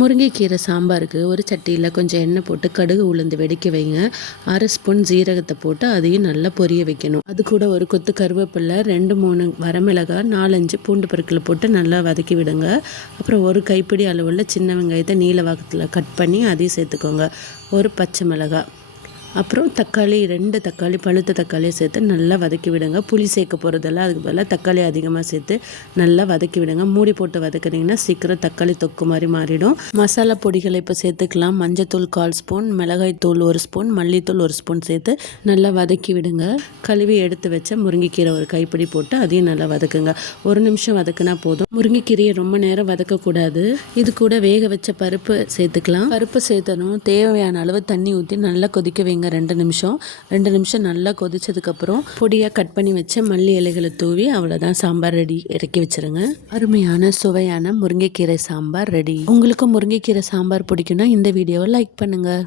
முருங்கைக்கீரை சாம்பாருக்கு ஒரு சட்டியில் கொஞ்சம் எண்ணெய் போட்டு கடுகு உளுந்து வெடிக்க வைங்க. 1/2 ஸ்பூன் ஜீரகத்தை போட்டு அதையும் நல்லா பொரிய வைக்கணும். அது கூட ஒரு கொத்து கருவேப்பிலை, 2-3 வரமிளகாய், 4-5 பூண்டு பருக்களை போட்டு நல்லா வதக்கி விடுங்க. அப்புறம் ஒரு கைப்பிடி அளவுள்ள சின்ன வெங்காயத்தை நீல வாக்கத்தில் கட் பண்ணி அதையும் சேர்த்துக்கோங்க. ஒரு பச்சை மிளகாய், அப்புறம் தக்காளி, 2 தக்காளி, பழுத்த தக்காளியை சேர்த்து நல்லா வதக்கி விடுங்க. புளி சேர்க்க போகிறதில்ல, அதுக்கு பதிலாக தக்காளி அதிகமாக சேர்த்து நல்லா வதக்கி விடுங்க. மூடி போட்டு வதக்குனிங்கன்னா சீக்கிரம் தக்காளி தொக்கு மாதிரி மாறிடும். மசாலா பொடிகளை இப்போ சேர்த்துக்கலாம். மஞ்சத்தூள் 1/4 ஸ்பூன், மிளகாய் தூள் 1 ஸ்பூன், மல்லித்தூள் 1 ஸ்பூன் சேர்த்து நல்லா வதக்கி விடுங்க. கழுவி எடுத்து வச்ச முருங்கைக்கீரை ஒரு கைப்பிடி போட்டு அதையும் நல்லா வதக்குங்க. 1 நிமிஷம் வதக்குனா போதும். முருங்கைக்கீரையை ரொம்ப நேரம் வதக்கக்கூடாது. இது கூட வேக வச்ச பருப்பு சேர்த்துக்கலாம். பருப்பு சேர்த்தணும். தேவையான அளவு தண்ணி ஊற்றி நல்லா கொதிக்க வைங்க. 2 நிமிஷம் நல்லா கொதிச்சதுக்கப்புறம் பொடியாக கட் பண்ணி வச்ச மல்லி இலைகளை தூவி அவ்வளோதான், சாம்பார் ரெடி. இறக்கி வச்சுருங்க. அருமையான சுவையான முருங்கைக்கீரை சாம்பார் ரெடி. உங்களுக்கு முருங்கைக்கீரை சாம்பார் பிடிக்குன்னா இந்த வீடியோவை லைக் பண்ணுங்கள்.